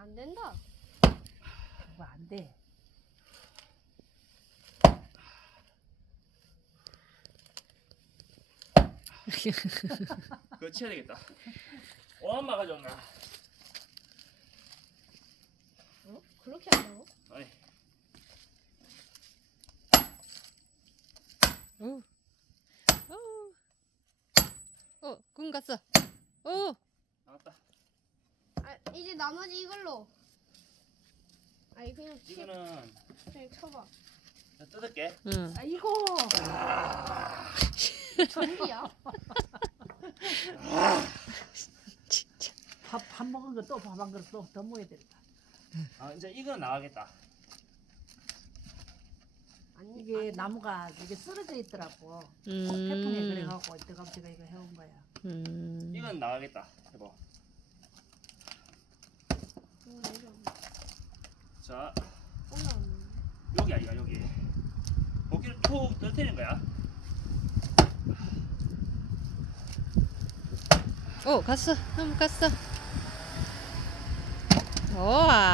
안 된다. 그거 안 돼. 그거 치야 되겠다. 엄마 가져온다. 어? 그렇게 한다고? 아이, 오. 군 갔어. 오. 나왔다. 아, 이제 나머지 이걸로. 아니 그냥 이거는 그냥 쳐봐. 자, 뜯을게. 응. 아이고. 전기야? 진짜. 밥 먹은 거 또 밥 한 그릇 더 먹어야 되겠다. 아, 이제 이건 나가겠다. 아니 이게 나무가 이게 쓰러져 있더라고. 음. 태풍에 그래갖고 이때가 제가 이거 해온 거야. 이건 나가겠다. 해봐. 자, 올라왔네. 여기 아이가 여기. 고기를 툭 떨어뜨리는 거야. 오, 갔어. 갔어. 우와.